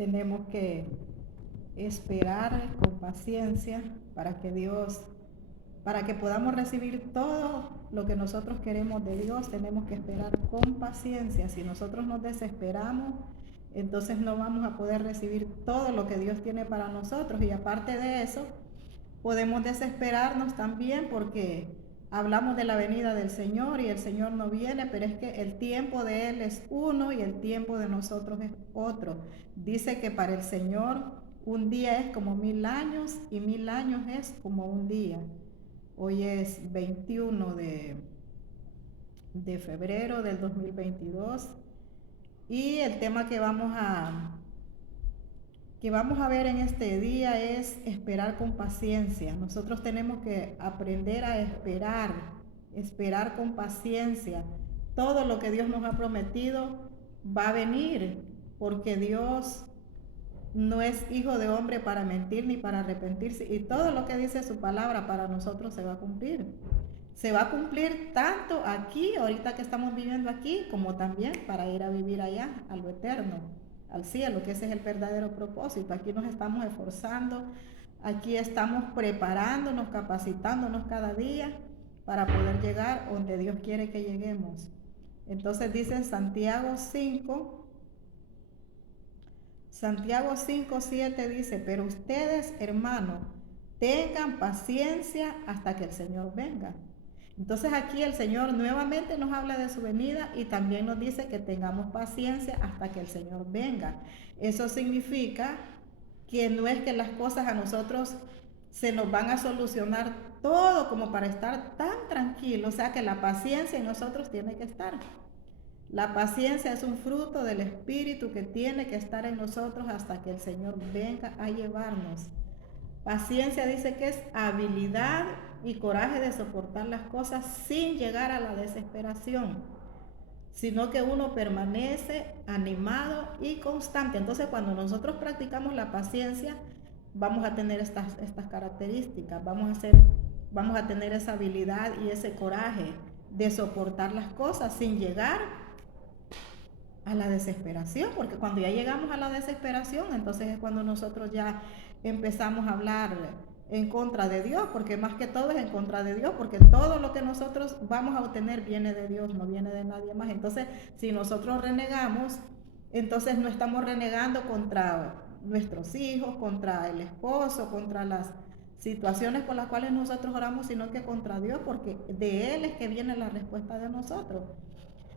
tenemos que esperar con paciencia para que podamos recibir todo lo que nosotros queremos de Dios. Tenemos que esperar con paciencia. Si nosotros nos desesperamos, entonces no vamos a poder recibir todo lo que Dios tiene para nosotros. Y aparte de eso, podemos desesperarnos también porque hablamos de la venida del Señor y el Señor no viene, pero es que el tiempo de Él es uno y el tiempo de nosotros es otro. Dice que para el Señor un día es como 1000 años y 1000 años es como un día. Hoy es 21 de febrero del 2022 y el tema que vamos a ver en este día es esperar con paciencia. Nosotros tenemos que aprender a esperar con paciencia. Todo lo que Dios nos ha prometido va a venir, porque Dios no es hijo de hombre para mentir ni para arrepentirse, y todo lo que dice su palabra para nosotros se va a cumplir. Se va a cumplir tanto aquí, ahorita que estamos viviendo aquí, como también para ir a vivir allá, a lo eterno, al cielo, que ese es el verdadero propósito. Aquí nos estamos esforzando, aquí estamos preparándonos, capacitándonos cada día para poder llegar donde Dios quiere que lleguemos. Entonces dice en Santiago 5:7 dice: pero ustedes, hermanos, tengan paciencia hasta que el Señor venga. Entonces aquí el Señor nuevamente nos habla de su venida y también nos dice que tengamos paciencia hasta que el Señor venga. Eso significa que no es que las cosas a nosotros se nos van a solucionar todo como para estar tan tranquilos, o sea que la paciencia en nosotros tiene que estar. La paciencia es un fruto del Espíritu que tiene que estar en nosotros hasta que el Señor venga a llevarnos. Paciencia dice que es habilidad y coraje de soportar las cosas sin llegar a la desesperación, sino que uno permanece animado y constante. Entonces, cuando nosotros practicamos la paciencia, vamos a tener estas características, vamos a tener esa habilidad y ese coraje de soportar las cosas sin llegar a la desesperación, porque cuando ya llegamos a la desesperación, entonces es cuando nosotros ya empezamos a hablar en contra de Dios, porque más que todo es en contra de Dios, porque todo lo que nosotros vamos a obtener viene de Dios, no viene de nadie más. Entonces, si nosotros renegamos, entonces no estamos renegando contra nuestros hijos, contra el esposo, contra las situaciones por las cuales nosotros oramos, sino que contra Dios, porque de Él es que viene la respuesta de nosotros.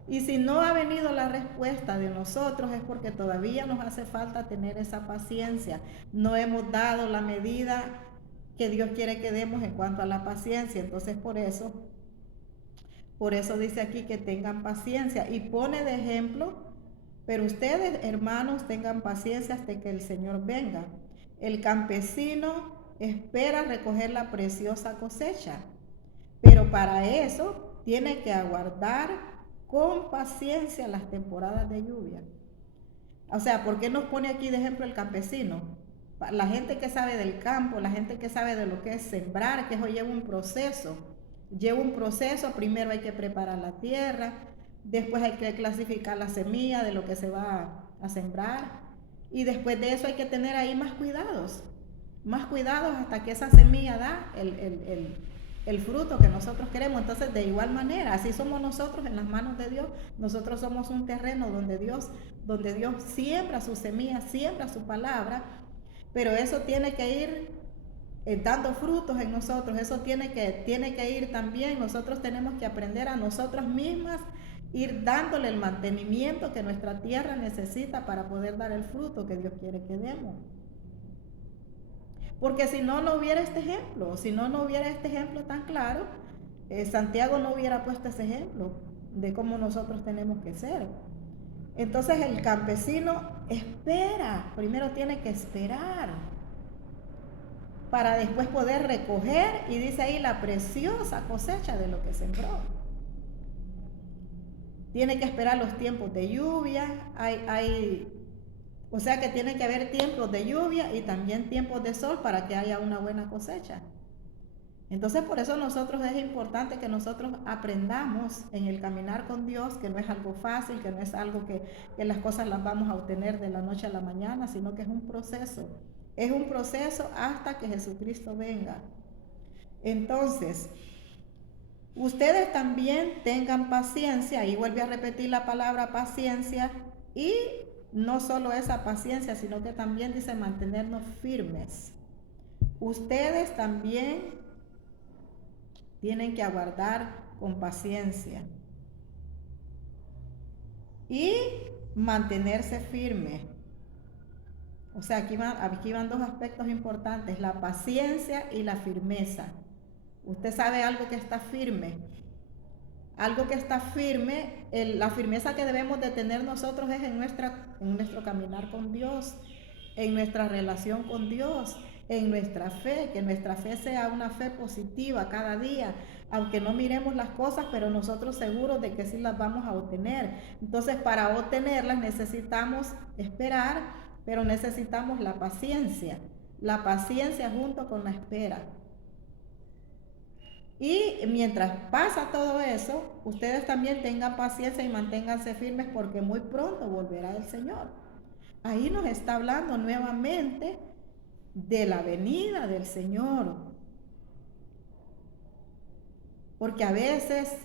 Y si no ha venido la respuesta de nosotros es porque todavía nos hace falta tener esa paciencia. No hemos dado la medida que Dios quiere que demos en cuanto a la paciencia. Entonces por eso dice aquí que tengan paciencia y pone de ejemplo: pero ustedes, hermanos, tengan paciencia hasta que el Señor venga. El campesino espera recoger la preciosa cosecha, pero para eso tiene que aguardar con paciencia las temporadas de lluvia. O sea, ¿por qué nos pone aquí de ejemplo el campesino? La gente que sabe del campo, la gente que sabe de lo que es sembrar, que eso lleva un proceso. Primero hay que preparar la tierra, después hay que clasificar la semilla de lo que se va a sembrar, y después de eso hay que tener ahí más cuidados hasta que esa semilla da el fruto que nosotros queremos. Entonces, de igual manera, así somos nosotros en las manos de Dios. Nosotros somos un terreno donde Dios siembra su semilla, siembra su palabra, pero eso tiene que ir dando frutos en nosotros. Eso tiene que ir también. Nosotros tenemos que aprender a nosotras mismas ir dándole el mantenimiento que nuestra tierra necesita para poder dar el fruto que Dios quiere que demos. Porque si no, no hubiera este ejemplo. Si no, no hubiera este ejemplo tan claro. Santiago no hubiera puesto ese ejemplo de cómo nosotros tenemos que ser. Entonces el campesino espera. Primero tiene que esperar para después poder recoger, y dice ahí, la preciosa cosecha de lo que sembró. Tiene que esperar los tiempos de lluvia. O sea que tiene que haber tiempos de lluvia y también tiempos de sol para que haya una buena cosecha. Entonces por eso nosotros es importante que nosotros aprendamos en el caminar con Dios, que no es algo fácil, que no es algo que las cosas las vamos a obtener de la noche a la mañana, sino que es un proceso. Es un proceso hasta que Jesucristo venga. Entonces, ustedes también tengan paciencia, y vuelve a repetir la palabra paciencia, y no solo esa paciencia, sino que también dice mantenernos firmes. Ustedes también tienen que aguardar con paciencia y mantenerse firme. O sea, aquí van dos aspectos importantes, la paciencia y la firmeza. Usted sabe algo que está firme. Algo que está firme, la firmeza que debemos de tener nosotros es en nuestro caminar con Dios, en nuestra relación con Dios, en nuestra fe, que nuestra fe sea una fe positiva cada día, aunque no miremos las cosas, pero nosotros seguros de que sí las vamos a obtener. Entonces, para obtenerlas necesitamos esperar, pero necesitamos la paciencia junto con la espera. Y mientras pasa todo eso, ustedes también tengan paciencia y manténganse firmes porque muy pronto volverá el Señor. Ahí nos está hablando nuevamente de la venida del Señor. Porque a veces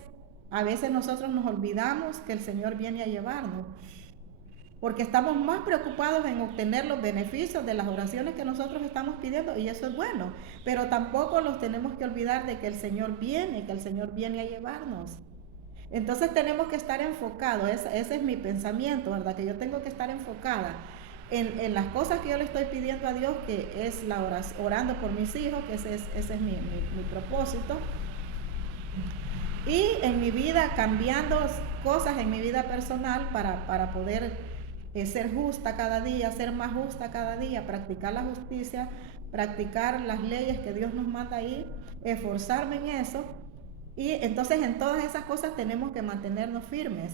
nosotros nos olvidamos que el Señor viene a llevarnos. Porque estamos más preocupados en obtener los beneficios de las oraciones que nosotros estamos pidiendo, y eso es bueno, pero tampoco los tenemos que olvidar de que el Señor viene a llevarnos. Entonces tenemos que estar enfocados, ese es mi pensamiento, ¿verdad? Que yo tengo que estar enfocada en las cosas que yo le estoy pidiendo a Dios, que es la oración, orando por mis hijos, que ese es mi propósito. Y en mi vida, cambiando cosas en mi vida personal para poder ser justa cada día, ser más justa cada día, practicar la justicia, practicar las leyes que Dios nos manda ahí, esforzarme en eso. Y entonces en todas esas cosas tenemos que mantenernos firmes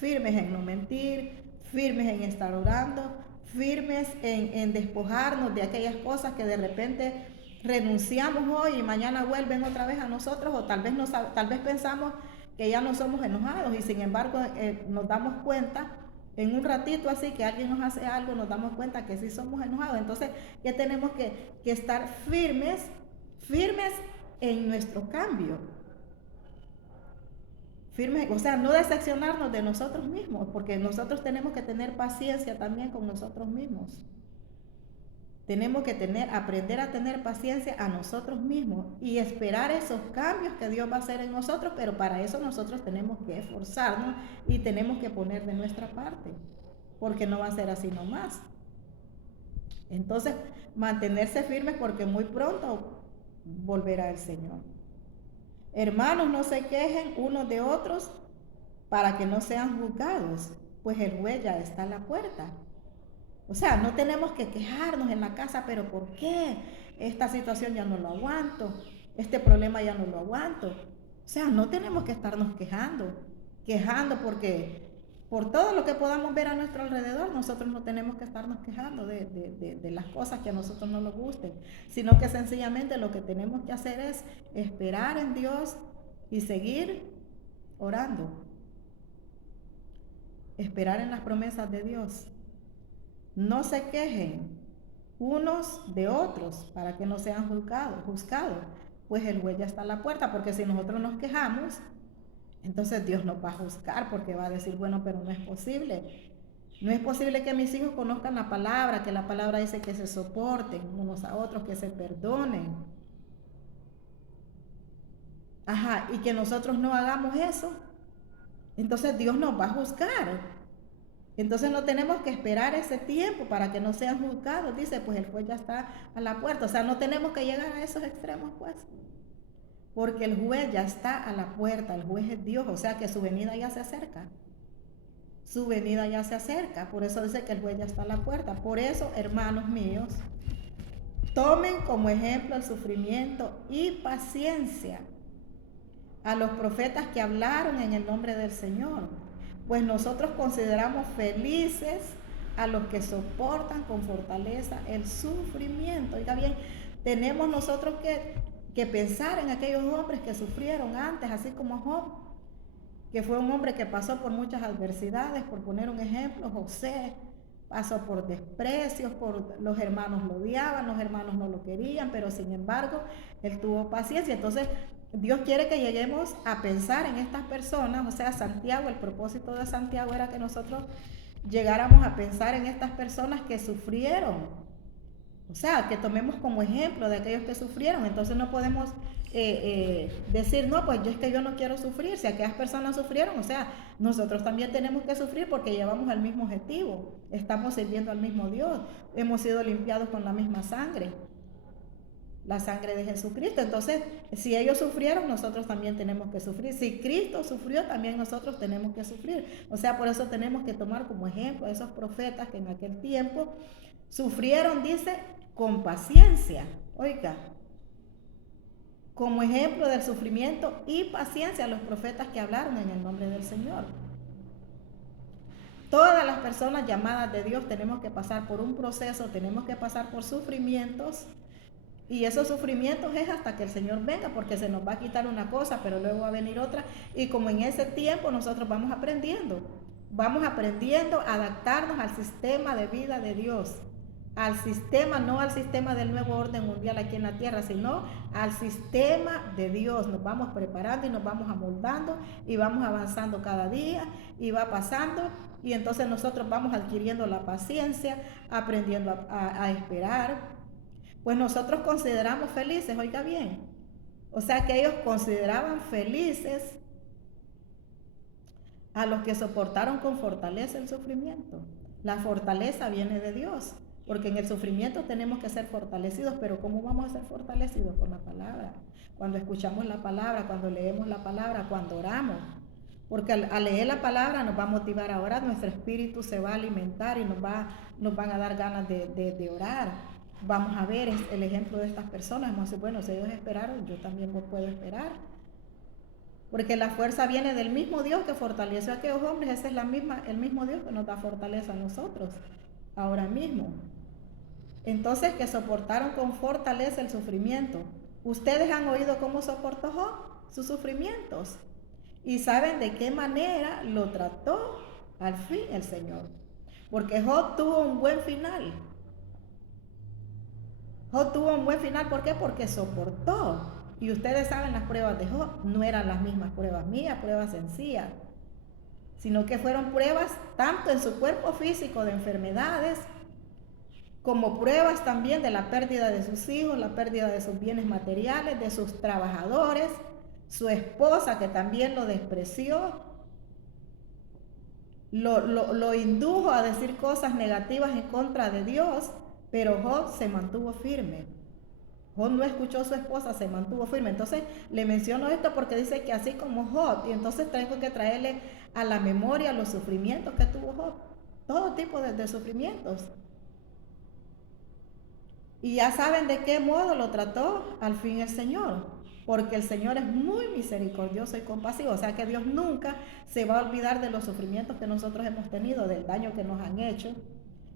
en no mentir, firmes en estar orando, firmes en despojarnos de aquellas cosas que de repente renunciamos hoy y mañana vuelven otra vez a nosotros, o tal vez pensamos que ya no somos enojados y sin embargo nos damos cuenta en un ratito así que alguien nos hace algo, nos damos cuenta que sí somos enojados. Entonces, que tenemos que estar firmes en nuestro cambio. Firmes, o sea, no decepcionarnos de nosotros mismos, porque nosotros tenemos que tener paciencia también con nosotros mismos. Tenemos que aprender a tener paciencia a nosotros mismos y esperar esos cambios que Dios va a hacer en nosotros, pero para eso nosotros tenemos que esforzarnos y tenemos que poner de nuestra parte, porque no va a ser así nomás. Entonces, mantenerse firmes porque muy pronto volverá el Señor. Hermanos, no se quejen unos de otros para que no sean juzgados, pues el juez ya está a la puerta. O sea, no tenemos que quejarnos en la casa, pero ¿por qué? Esta situación ya no lo aguanto, este problema ya no lo aguanto. O sea, no tenemos que estarnos quejando porque por todo lo que podamos ver a nuestro alrededor, nosotros no tenemos que estarnos quejando de las cosas que a nosotros no nos gusten, sino que sencillamente lo que tenemos que hacer es esperar en Dios y seguir orando. Esperar en las promesas de Dios. No se quejen unos de otros para que no sean juzgados, pues el juez ya está a la puerta, porque si nosotros nos quejamos, entonces Dios nos va a juzgar porque va a decir, bueno, pero no es posible. No es posible que mis hijos conozcan la palabra, que la palabra dice que se soporten unos a otros, que se perdonen. Y que nosotros no hagamos eso. Entonces Dios nos va a juzgar. Entonces no tenemos que esperar ese tiempo para que no sean juzgados. Dice, pues el juez ya está a la puerta. O sea, no tenemos que llegar a esos extremos, pues. Porque el juez ya está a la puerta. El juez es Dios. O sea que su venida ya se acerca. Su venida ya se acerca. Por eso dice que el juez ya está a la puerta. Por eso, hermanos míos, tomen como ejemplo el sufrimiento y paciencia a los profetas que hablaron en el nombre del Señor. Pues nosotros consideramos felices a los que soportan con fortaleza el sufrimiento. Oiga bien, tenemos nosotros que que pensar en aquellos hombres que sufrieron antes, así como Job, que fue un hombre que pasó por muchas adversidades. Por poner un ejemplo, José pasó por desprecios, los hermanos lo odiaban, los hermanos no lo querían, pero sin embargo, él tuvo paciencia. Entonces, Dios quiere que lleguemos a pensar en estas personas. O sea, Santiago, el propósito de Santiago era que nosotros llegáramos a pensar en estas personas que sufrieron. O sea, que tomemos como ejemplo de aquellos que sufrieron. Entonces no podemos decir, no, pues yo es que yo no quiero sufrir. Si aquellas personas sufrieron, o sea, nosotros también tenemos que sufrir porque llevamos al mismo objetivo. Estamos sirviendo al mismo Dios. Hemos sido limpiados con la misma sangre, la sangre de Jesucristo. Entonces, si ellos sufrieron, nosotros también tenemos que sufrir. Si Cristo sufrió, también nosotros tenemos que sufrir. O sea, por eso tenemos que tomar como ejemplo a esos profetas que en aquel tiempo sufrieron, dice, con paciencia. Oiga, como ejemplo del sufrimiento y paciencia, los profetas que hablaron en el nombre del Señor. Todas las personas llamadas de Dios tenemos que pasar por un proceso, tenemos que pasar por sufrimientos. Y esos sufrimientos es hasta que el Señor venga, porque se nos va a quitar una cosa, pero luego va a venir otra. Y como en ese tiempo nosotros vamos aprendiendo a adaptarnos al sistema de vida de Dios. Al sistema, no al sistema del nuevo orden mundial aquí en la tierra, sino al sistema de Dios. Nos vamos preparando y nos vamos amoldando y vamos avanzando cada día y va pasando. Y entonces nosotros vamos adquiriendo la paciencia, aprendiendo a esperar. Pues nosotros consideramos felices, oiga bien. O sea que ellos consideraban felices a los que soportaron con fortaleza el sufrimiento. La fortaleza viene de Dios, porque en el sufrimiento tenemos que ser fortalecidos. Pero ¿cómo vamos a ser fortalecidos? Con la palabra. Cuando escuchamos la palabra, cuando leemos la palabra, cuando oramos. Porque al leer la palabra nos va a motivar a orar, nuestro espíritu se va a alimentar y nos van a dar ganas de orar. Vamos a ver el ejemplo de estas personas. Vamos a decir, bueno, si ellos esperaron, yo también puedo esperar. Porque la fuerza viene del mismo Dios que fortaleció a aquellos hombres. Ese es el mismo Dios que nos da fortaleza a nosotros, ahora mismo. Entonces, que soportaron con fortaleza el sufrimiento. Ustedes han oído cómo soportó Job sus sufrimientos. Y saben de qué manera lo trató al fin el Señor. Porque Job tuvo un buen final. Job tuvo un buen final, ¿por qué? Porque soportó. Y ustedes saben, las pruebas de Job no eran las mismas pruebas mías, pruebas sencillas, sino que fueron pruebas tanto en su cuerpo físico de enfermedades, como pruebas también de la pérdida de sus hijos, la pérdida de sus bienes materiales, de sus trabajadores, su esposa que también lo despreció, lo indujo a decir cosas negativas en contra de Dios. Pero Job se mantuvo firme. Job no escuchó a su esposa, se mantuvo firme. Entonces le menciono esto porque dice que así como Job, y entonces tengo que traerle a la memoria los sufrimientos que tuvo Job, todo tipo de sufrimientos. Y ya saben de qué modo lo trató al fin el Señor, porque el Señor es muy misericordioso y compasivo. O sea que Dios nunca se va a olvidar de los sufrimientos que nosotros hemos tenido, del daño que nos han hecho.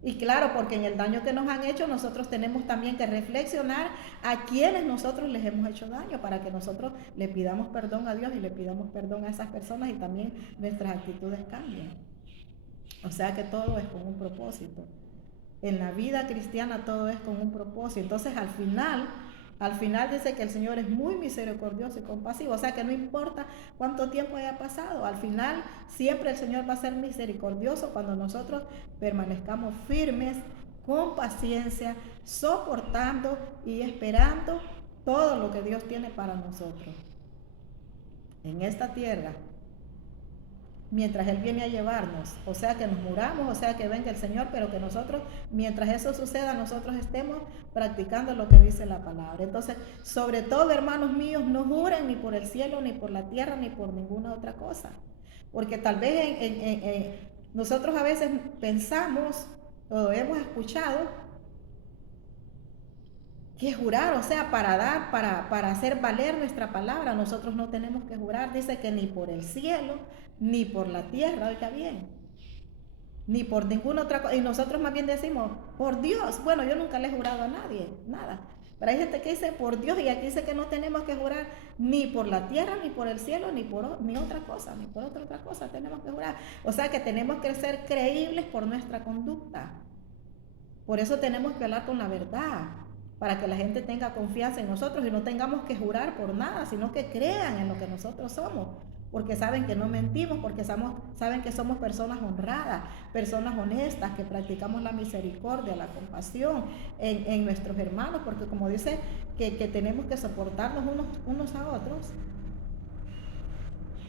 Y claro, porque en el daño que nos han hecho, nosotros tenemos también que reflexionar a quienes nosotros les hemos hecho daño, para que nosotros le pidamos perdón a Dios y le pidamos perdón a esas personas, y también nuestras actitudes cambien. O sea que todo es con un propósito. En la vida cristiana todo es con un propósito. Entonces al final dice que el Señor es muy misericordioso y compasivo. O sea que no importa cuánto tiempo haya pasado, al final siempre el Señor va a ser misericordioso cuando nosotros permanezcamos firmes, con paciencia, soportando y esperando todo lo que Dios tiene para nosotros en esta tierra, mientras Él viene a llevarnos. O sea que nos muramos, o sea que venga el Señor, pero que nosotros, mientras eso suceda, nosotros estemos practicando lo que dice la palabra. Entonces, sobre todo, hermanos míos, no juren ni por el cielo, ni por la tierra, ni por ninguna otra cosa. Porque tal vez nosotros a veces pensamos o hemos escuchado que jurar, o sea, para hacer valer nuestra palabra, nosotros no tenemos que jurar. Dice que ni por el cielo, ni por la tierra, oiga bien, ni por ninguna otra cosa. Y nosotros más bien decimos, por Dios. Bueno, yo nunca le he jurado a nadie, nada. Pero hay gente que dice por Dios, y aquí dice que no tenemos que jurar ni por la tierra, ni por el cielo, ni por otra cosa, ni por otra cosa tenemos que jurar. O sea que tenemos que ser creíbles por nuestra conducta. Por eso tenemos que hablar con la verdad, para que la gente tenga confianza en nosotros y no tengamos que jurar por nada, sino que crean en lo que nosotros somos, porque saben que no mentimos, porque saben que somos personas honradas, personas honestas, que practicamos la misericordia, la compasión en nuestros hermanos, porque como dice que tenemos que soportarnos unos a otros.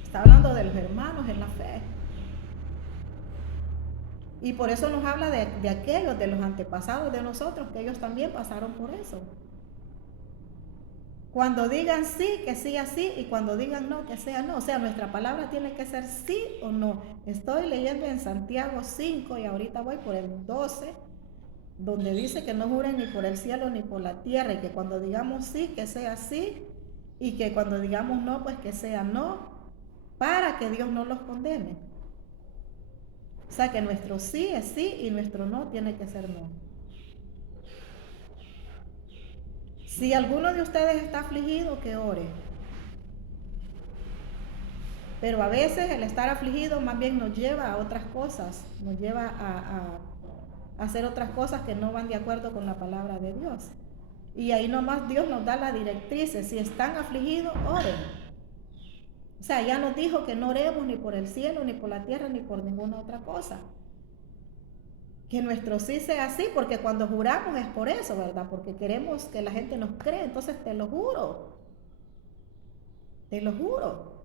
Está hablando de los hermanos en la fe. Y por eso nos habla de aquellos, de los antepasados de nosotros, que ellos también pasaron por eso. Cuando digan sí, que sí así, y cuando digan no, que sea no. O sea, nuestra palabra tiene que ser sí o no. Estoy leyendo en Santiago 5 y ahorita voy por el 12, donde dice que no juren ni por el cielo ni por la tierra, y que cuando digamos sí, que sea sí, y que cuando digamos no, pues que sea no, para que Dios no los condene. O sea que nuestro sí es sí y nuestro no tiene que ser no. Si alguno de ustedes está afligido, que ore. Pero a veces el estar afligido más bien nos lleva a otras cosas, nos lleva a hacer otras cosas que no van de acuerdo con la palabra de Dios. Y ahí nomás Dios nos da la directriz: si están afligidos, oren. O sea, ya nos dijo que no oremos ni por el cielo, ni por la tierra, ni por ninguna otra cosa. Que nuestro sí sea así, porque cuando juramos es por eso, ¿verdad? Porque queremos que la gente nos crea. Entonces te lo juro. Te lo juro.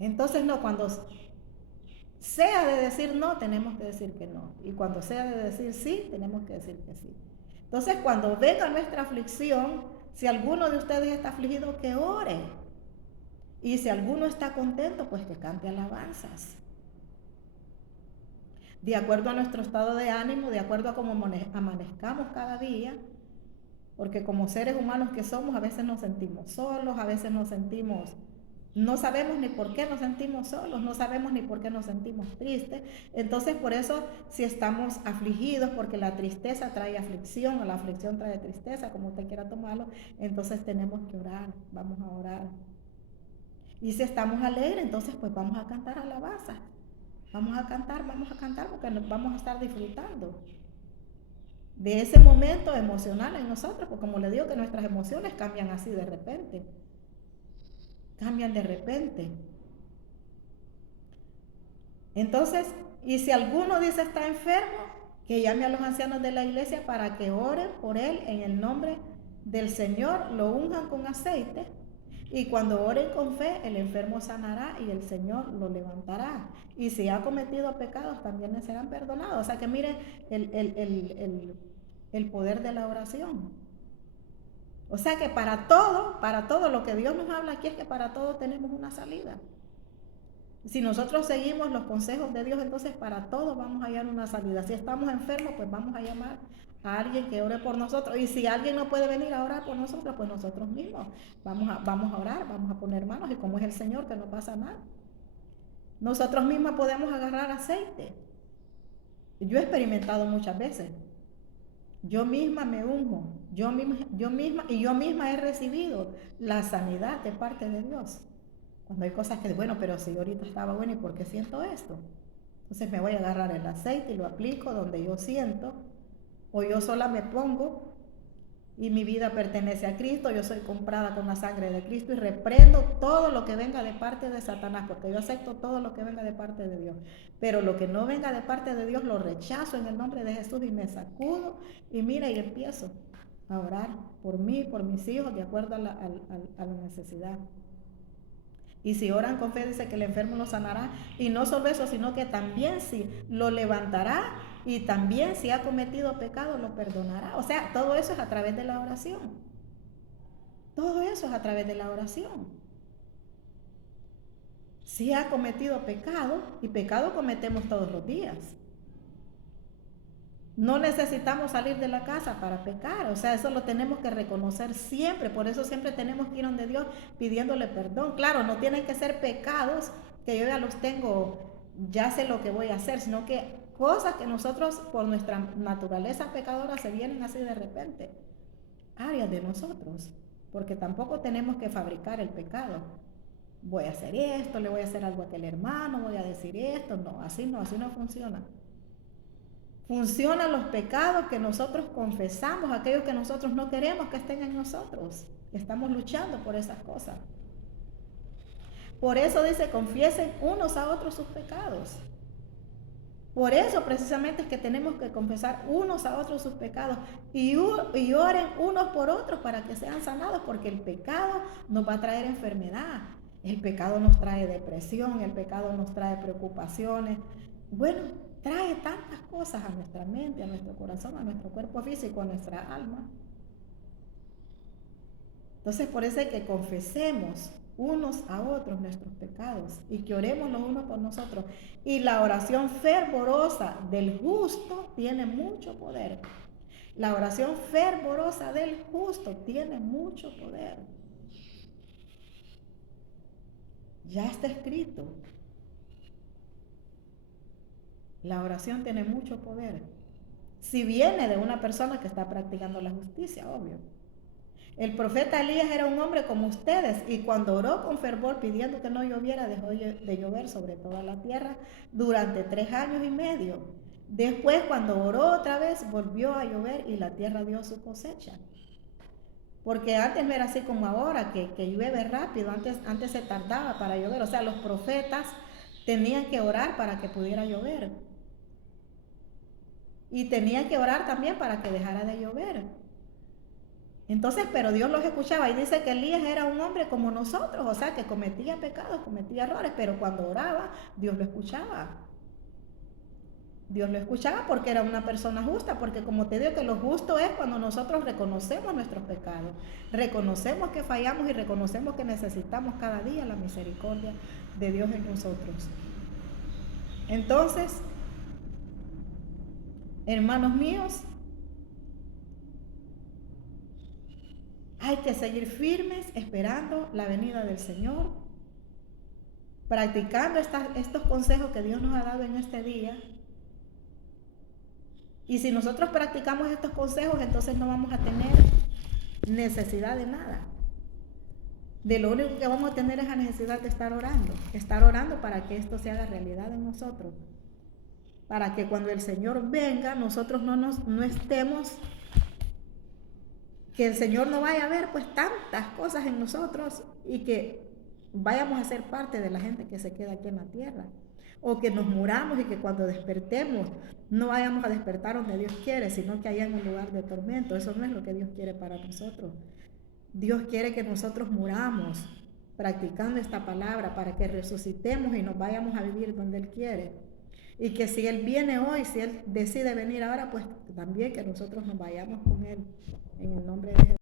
Entonces no, cuando sea de decir no, tenemos que decir que no. Y cuando sea de decir sí, tenemos que decir que sí. Entonces cuando venga nuestra aflicción, si alguno de ustedes está afligido, que ore. Y si alguno está contento, pues que cante alabanzas. De acuerdo a nuestro estado de ánimo, de acuerdo a cómo amanezcamos cada día, porque como seres humanos que somos, a veces nos sentimos solos, a veces no sabemos ni por qué nos sentimos solos, no sabemos ni por qué nos sentimos tristes. Entonces, por eso, si estamos afligidos, porque la tristeza trae aflicción, o la aflicción trae tristeza, como usted quiera tomarlo, entonces tenemos que orar, vamos a orar. Y si estamos alegres, entonces pues vamos a cantar alabanza. Vamos a cantar porque nos vamos a estar disfrutando de ese momento emocional en nosotros, porque como le digo que nuestras emociones cambian así de repente. Cambian de repente. Entonces, y si alguno dice está enfermo, que llame a los ancianos de la iglesia para que oren por él en el nombre del Señor, lo unjan con aceite. Y cuando oren con fe, el enfermo sanará y el Señor lo levantará. Y si ha cometido pecados, también le serán perdonados. O sea que miren el poder de la oración. O sea que para todo lo que Dios nos habla aquí es que para todo tenemos una salida. Si nosotros seguimos los consejos de Dios, entonces para todo vamos a hallar una salida. Si estamos enfermos, pues vamos a llamar a alguien que ore por nosotros. Y si alguien no puede venir a orar por nosotros, pues nosotros mismos vamos a orar, vamos a poner manos. Y como es el Señor, que no pasa nada. Nosotros mismos podemos agarrar aceite. Yo he experimentado muchas veces. Yo misma me unjo, yo misma he recibido la sanidad de parte de Dios. Cuando hay cosas que, bueno, pero si yo ahorita estaba bueno, ¿y por qué siento esto? Entonces me voy a agarrar el aceite y lo aplico donde yo siento, o yo sola me pongo, y mi vida pertenece a Cristo, yo soy comprada con la sangre de Cristo, y reprendo todo lo que venga de parte de Satanás, porque yo acepto todo lo que venga de parte de Dios. Pero lo que no venga de parte de Dios lo rechazo en el nombre de Jesús, y me sacudo, y mira, y empiezo a orar por mí, por mis hijos, de acuerdo a la necesidad. Y si oran con fe, dice que el enfermo lo sanará. Y no solo eso, sino que también si lo levantará, y también si ha cometido pecado lo perdonará. O sea, todo eso es a través de la oración. Todo eso es a través de la oración. Si ha cometido pecado, y pecado cometemos todos los días. No necesitamos salir de la casa para pecar, o sea, eso lo tenemos que reconocer siempre. Por eso siempre tenemos que ir donde Dios pidiéndole perdón. Claro, no tienen que ser pecados que yo ya los tengo, ya sé lo que voy a hacer, sino que cosas que nosotros por nuestra naturaleza pecadora se vienen así de repente, áreas de nosotros, porque tampoco tenemos que fabricar el pecado. Voy a hacer esto, le voy a hacer algo a aquel hermano, voy a decir esto, no, así no funciona. Funcionan los pecados que nosotros confesamos, aquellos que nosotros no queremos que estén en nosotros. Estamos luchando por esas cosas. Por eso dice, confiesen unos a otros sus pecados. Por eso precisamente es que tenemos que confesar unos a otros sus pecados y oren unos por otros para que sean sanados, porque el pecado nos va a traer enfermedad. El pecado nos trae depresión, el pecado nos trae preocupaciones. Bueno, trae tantas cosas a nuestra mente, a nuestro corazón, a nuestro cuerpo físico, a nuestra alma. Entonces por eso hay que confesemos unos a otros nuestros pecados y que oremos los unos por nosotros. Y la oración fervorosa del justo tiene mucho poder. La oración fervorosa del justo tiene mucho poder. Ya está escrito. La oración tiene mucho poder. Si viene de una persona que está practicando la justicia, obvio. El profeta Elías era un hombre como ustedes y cuando oró con fervor pidiendo que no lloviera, dejó de llover sobre toda la tierra durante 3 años y medio. Después, cuando oró otra vez, volvió a llover y la tierra dio su cosecha. Porque antes no era así como ahora, que llueve rápido, antes se tardaba para llover. O sea, los profetas tenían que orar para que pudiera llover. Y tenían que orar también para que dejara de llover. Entonces, pero Dios los escuchaba y dice que Elías era un hombre como nosotros, o sea, que cometía pecados, cometía errores, pero cuando oraba, Dios lo escuchaba. Dios lo escuchaba porque era una persona justa, porque como te digo que lo justo es cuando nosotros reconocemos nuestros pecados, reconocemos que fallamos y reconocemos que necesitamos cada día la misericordia de Dios en nosotros. Entonces, hermanos míos, hay que seguir firmes esperando la venida del Señor, practicando estos consejos que Dios nos ha dado en este día. Y si nosotros practicamos estos consejos, entonces no vamos a tener necesidad de nada. De lo único que vamos a tener es la necesidad de estar orando para que esto se haga realidad en nosotros. Para que cuando el Señor venga, nosotros no estemos, que el Señor no vaya a ver pues tantas cosas en nosotros y que vayamos a ser parte de la gente que se queda aquí en la tierra. O que nos muramos y que cuando despertemos no vayamos a despertar donde Dios quiere, sino que haya en un lugar de tormento. Eso no es lo que Dios quiere para nosotros. Dios quiere que nosotros muramos practicando esta palabra para que resucitemos y nos vayamos a vivir donde Él quiere. Y que si Él viene hoy, si Él decide venir ahora, pues también que nosotros nos vayamos con Él en el nombre de